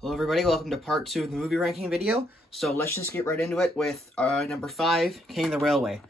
Hello everybody, welcome to part 2 of the movie ranking video. So let's just get right into it with number 5, King of the Railway.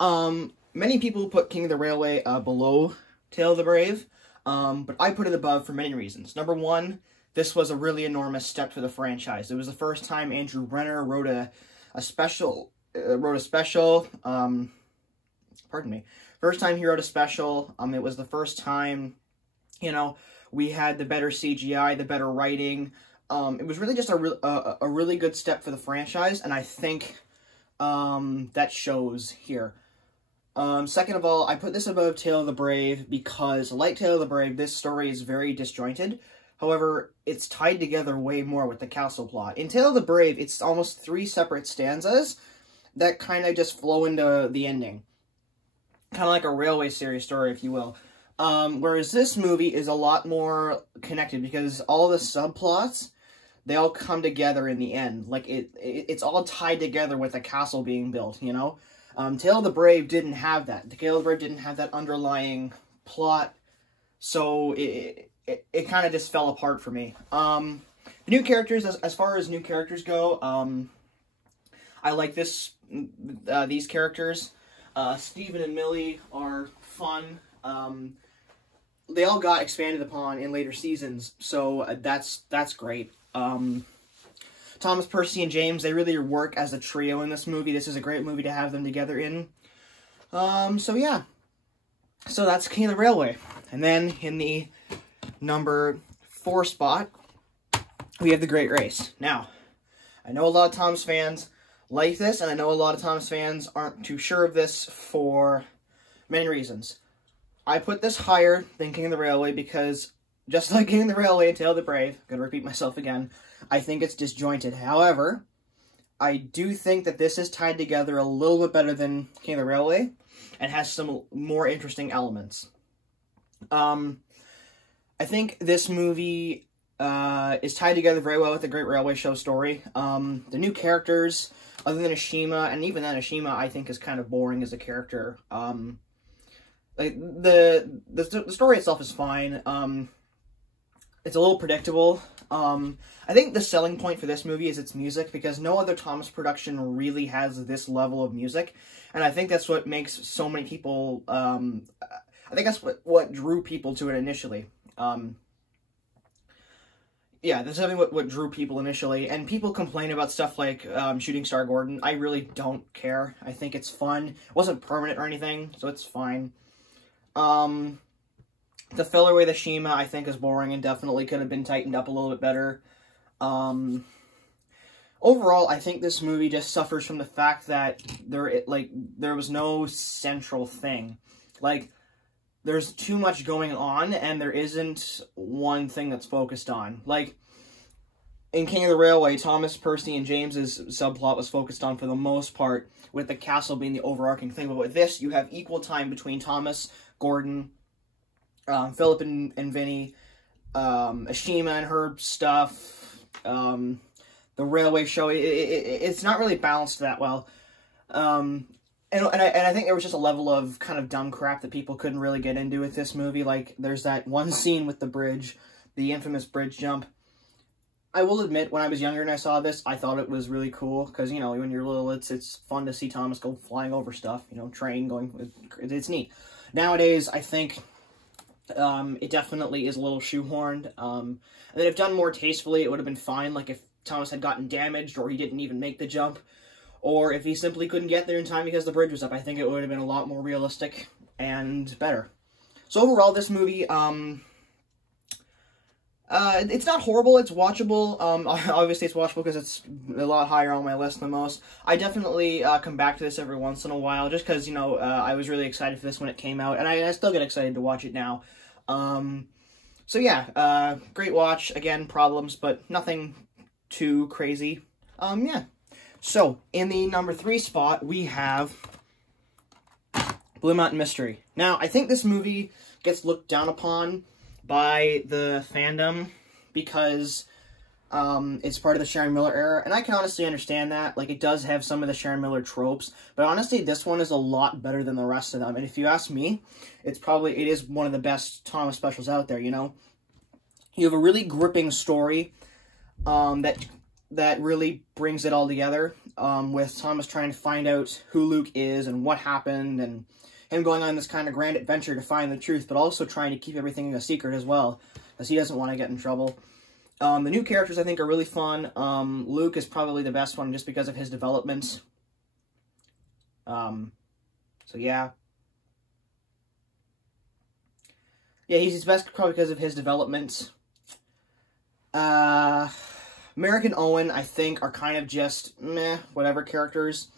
Many people put King of the Railway below Tale of the Brave, but I put it above for many reasons. Number 1, this was a really enormous step for the franchise. It was the first time Andrew Renner wrote a special, pardon me, first time he wrote a special. It was the first time, you know, we had the better CGI, the better writing. It was really just a really good step for the franchise, and I think that shows here. Second of all, I put this above Tale of the Brave because, like Tale of the Brave, this story is very disjointed. However, it's tied together way more with the castle plot. In Tale of the Brave, it's almost 3 separate stanzas that kind of just flow into the ending. Kind of like a railway series story, if you will. Whereas this movie is a lot more connected because all the subplots, they all come together in the end. Like, it's all tied together with a castle being built, you know? Tale of the Brave didn't have that. Tale of the Brave didn't have that underlying plot, so it kind of just fell apart for me. The new characters, as far as new characters go, I like these characters. Steven and Millie are fun. They all got expanded upon in later seasons, so that's great. Thomas, Percy, and James, they really work as a trio in this movie. This is a great movie to have them together in. So yeah. So that's King of the Railway. And then in the number 4 spot, we have The Great Race. Now, I know a lot of Thomas fans like this, and I know a lot of Thomas fans aren't too sure of this for many reasons. I put this higher than King of the Railway because, just like King of the Railway and Tale of the Brave, I'm gonna repeat myself again, I think it's disjointed. However, I do think that this is tied together a little bit better than King of the Railway and has some more interesting elements. I think this movie is tied together very well with the Great Railway Show story. The new characters, other than Ashima, and even then Ashima I think is kind of boring as a character. Like, the story itself is fine. It's a little predictable. I think the selling point for this movie is its music, because no other Thomas production really has this level of music, and I think that's what makes so many people, I think that's what drew people to it initially. Yeah, this is definitely what drew people initially, and people complain about stuff like Shooting Star Gordon. I really don't care. I think it's fun. It wasn't permanent or anything, so it's fine. The filler with Ashima, I think, is boring and definitely could have been tightened up a little bit better. Overall, I think this movie just suffers from the fact that there was no central thing. Like, there's too much going on, and there isn't one thing that's focused on. Like, in King of the Railway, Thomas, Percy, and James's subplot was focused on for the most part, with the castle being the overarching thing. But with this, you have equal time between Thomas, Gordon, Philip and Vinny, Ashima and her stuff, the railway show. It's not really balanced that well. And I think there was just a level of kind of dumb crap that people couldn't really get into with this movie. Like, there's that one scene with the bridge, the infamous bridge jump. I will admit, when I was younger and I saw this, I thought it was really cool, because, you know, when you're little, it's fun to see Thomas go flying over stuff, you know, train going, it's neat. Nowadays, I think it definitely is a little shoehorned, and then if done more tastefully, it would have been fine, like if Thomas had gotten damaged, or he didn't even make the jump, or if he simply couldn't get there in time because the bridge was up. I think it would have been a lot more realistic and better. So overall, this movie, it's not horrible, it's watchable. Obviously it's watchable because it's a lot higher on my list than most. I definitely come back to this every once in a while, just because, you know, I was really excited for this when it came out, and I still get excited to watch it now. So yeah, great watch. Again, problems, but nothing too crazy. Yeah. So, in the number 3 spot, we have Blue Mountain Mystery. Now, I think this movie gets looked down upon by the fandom because it's part of the Sharon Miller era, and I can honestly understand that. Like, it does have some of the Sharon Miller tropes, but honestly, this one is a lot better than the rest of them, and if you ask me, it is one of the best Thomas specials out there, you know? You have a really gripping story. that really brings it all together, with Thomas trying to find out who Luke is and what happened, and him going on this kind of grand adventure to find the truth, but also trying to keep everything a secret as well, because he doesn't want to get in trouble. The new characters, I think, are really fun. Luke is probably the best one just because of his development. So yeah. Yeah, he's best probably because of his development. Merrick and Owen, I think, are kind of just meh, whatever characters.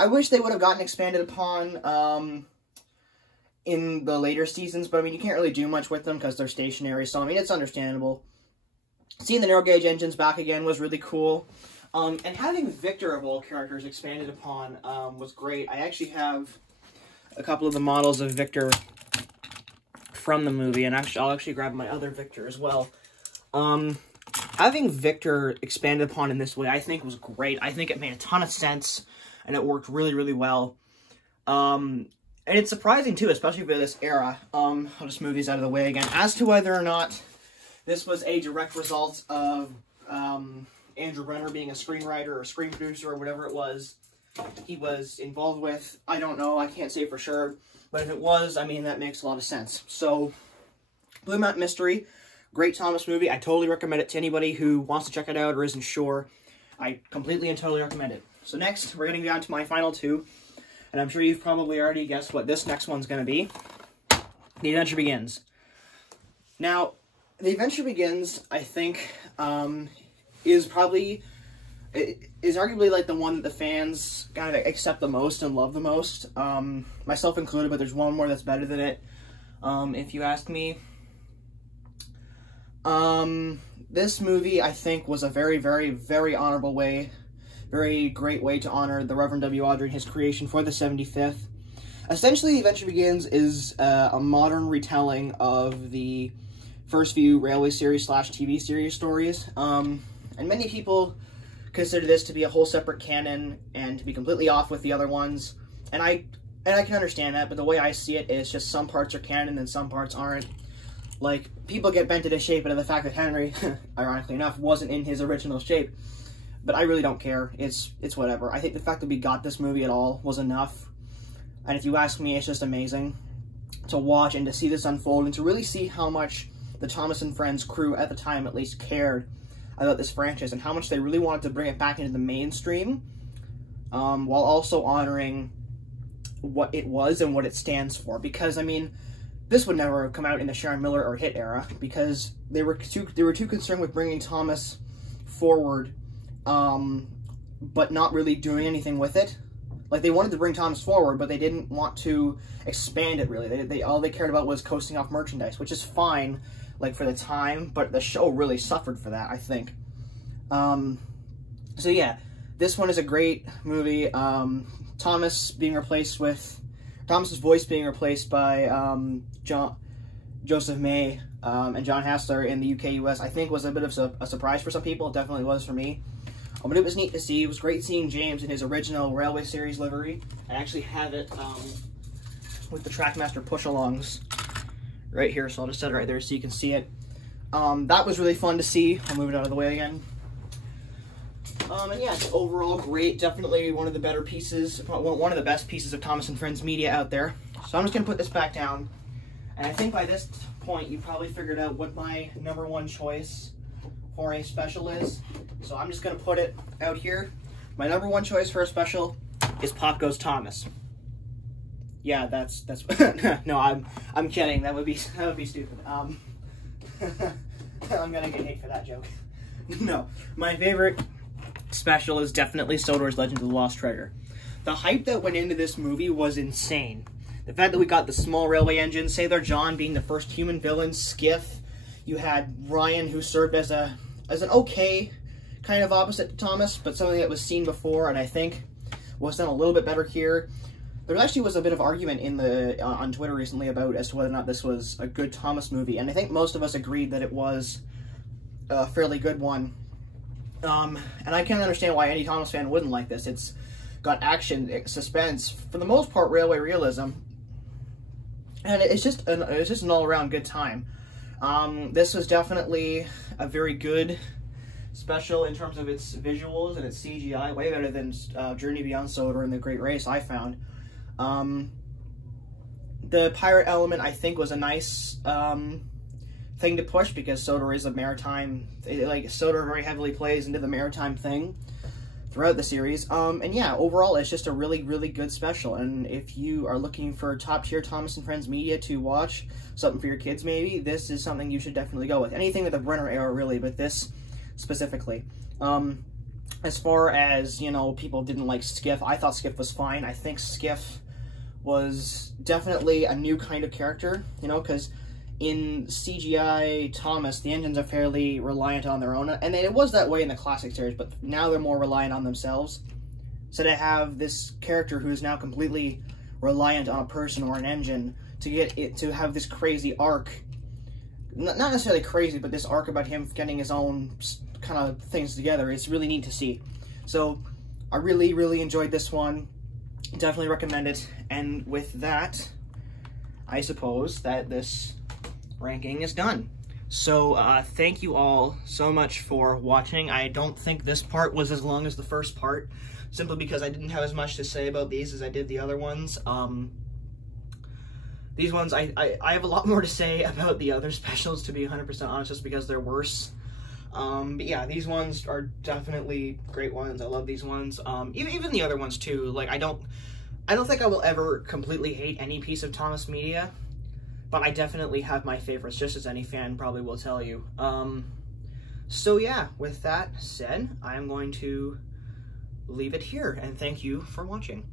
I wish they would have gotten expanded upon, in the later seasons, but I mean, you can't really do much with them because they're stationary, so I mean, it's understandable. Seeing the narrow gauge engines back again was really cool. And having Victor of all characters expanded upon, was great. I actually have a couple of the models of Victor from the movie, and I'll actually grab my other Victor as well. Having Victor expanded upon in this way, I think was great. I think it made a ton of sense, and it worked really, really well. And it's surprising, too, especially for this era. I'll just move these out of the way again. As to whether or not this was a direct result of Andrew Brenner being a screenwriter or screen producer or whatever it was he was involved with, I don't know. I can't say for sure. But if it was, I mean, that makes a lot of sense. So, Blue Mountain Mystery, great Thomas movie. I totally recommend it to anybody who wants to check it out or isn't sure. I completely and totally recommend it. So next, we're getting down to my final two. And I'm sure you've probably already guessed what this next one's going to be. The Adventure Begins. Now, The Adventure Begins, I think, is arguably like the one that the fans kind of accept the most and love the most, myself included, but there's one more that's better than it, if you ask me. This movie, I think, was a very, very, very honorable way, very great way to honor the Reverend W. Awdry and his creation for the 75th. Essentially, The Adventure Begins is a modern retelling of the first few Railway series / TV series stories, and many people consider this to be a whole separate canon and to be completely off with the other ones, and I can understand that, but the way I see it is just some parts are canon and some parts aren't. Like, people get bent into shape out of the fact that Henry, ironically enough, wasn't in his original shape, but I really don't care. It's whatever. I think the fact that we got this movie at all was enough, and if you ask me, it's just amazing to watch and to see this unfold and to really see how much the Thomas and Friends crew, at the time at least, cared about this franchise and how much they really wanted to bring it back into the mainstream, while also honoring what it was and what it stands for. Because, I mean, this would never have come out in the Sharon Miller or Hit era because they were too concerned with bringing Thomas forward, but not really doing anything with it. Like, they wanted to bring Thomas forward, but they didn't want to expand it, really. They all they cared about was coasting off merchandise, which is fine, like, for the time, but the show really suffered for that, I think. So yeah, this one is a great movie. Thomas's voice being replaced by Joseph May and John Hassler in the UK, US, I think was a bit of a surprise for some people. It definitely was for me. But it was neat to see. It was great seeing James in his original Railway series livery. I actually have it with the Trackmaster push-alongs right here, so I'll just set it right there so you can see it. That was really fun to see. I'll move it out of the way again. And yeah, it's overall great. Definitely one of the better pieces, one of the best pieces of Thomas and Friends media out there. So I'm just going to put this back down. And I think by this point, you probably figured out what my #1 choice for a special is. So I'm just going to put it out here. My #1 choice for a special is Pop Goes Thomas. Yeah, that's no, I'm kidding. That would be stupid. I'm gonna get hate for that joke. No, my favorite special is definitely Sodors Legend of the Lost Treasure. The hype that went into this movie was insane. The fact that we got the small railway engine, Sailor John being the first human villain, Skiff. You had Ryan, who served as an okay kind of opposite to Thomas, but something that was seen before, and I think was done a little bit better here. There actually was a bit of argument in on Twitter recently about as to whether or not this was a good Thomas movie, and I think most of us agreed that it was a fairly good one. And I can't understand why any Thomas fan wouldn't like this. It's got action, suspense, for the most part railway realism, and it's just an all-around good time. This was definitely a very good special in terms of its visuals and its CGI, way better than Journey Beyond Sodor and The Great Race, I found. The pirate element, I think, was a nice thing to push, because Sodor is a maritime, Sodor very heavily plays into the maritime thing throughout the series. And yeah, overall, it's just a really, really good special. And if you are looking for top-tier Thomas & Friends media to watch, something for your kids maybe, this is something you should definitely go with. Anything with the Brenner era, really, but this specifically. As far as, you know, people didn't like Skiff, I thought Skiff was fine. I think Skiff was definitely a new kind of character, you know, because in CGI Thomas, the engines are fairly reliant on their own, and it was that way in the classic series, but now they're more reliant on themselves. So to have this character who's now completely reliant on a person or an engine to get it to have this crazy arc, not necessarily crazy, but this arc about him getting his own kind of things together, it's really neat to see. So I really, really enjoyed this one. Definitely recommend it. And with that, I suppose that this ranking is done. So thank you all so much for watching. I don't think this part was as long as the first part, simply because I didn't have as much to say about these as I did the other ones. These ones, I have a lot more to say about the other specials, to be 100% honest, just because they're worse. But yeah, these ones are definitely great ones. I love these ones. Even the other ones too. Like, I don't think I will ever completely hate any piece of Thomas media, but I definitely have my favorites, just as any fan probably will tell you. So yeah, with that said, I'm going to leave it here, and thank you for watching.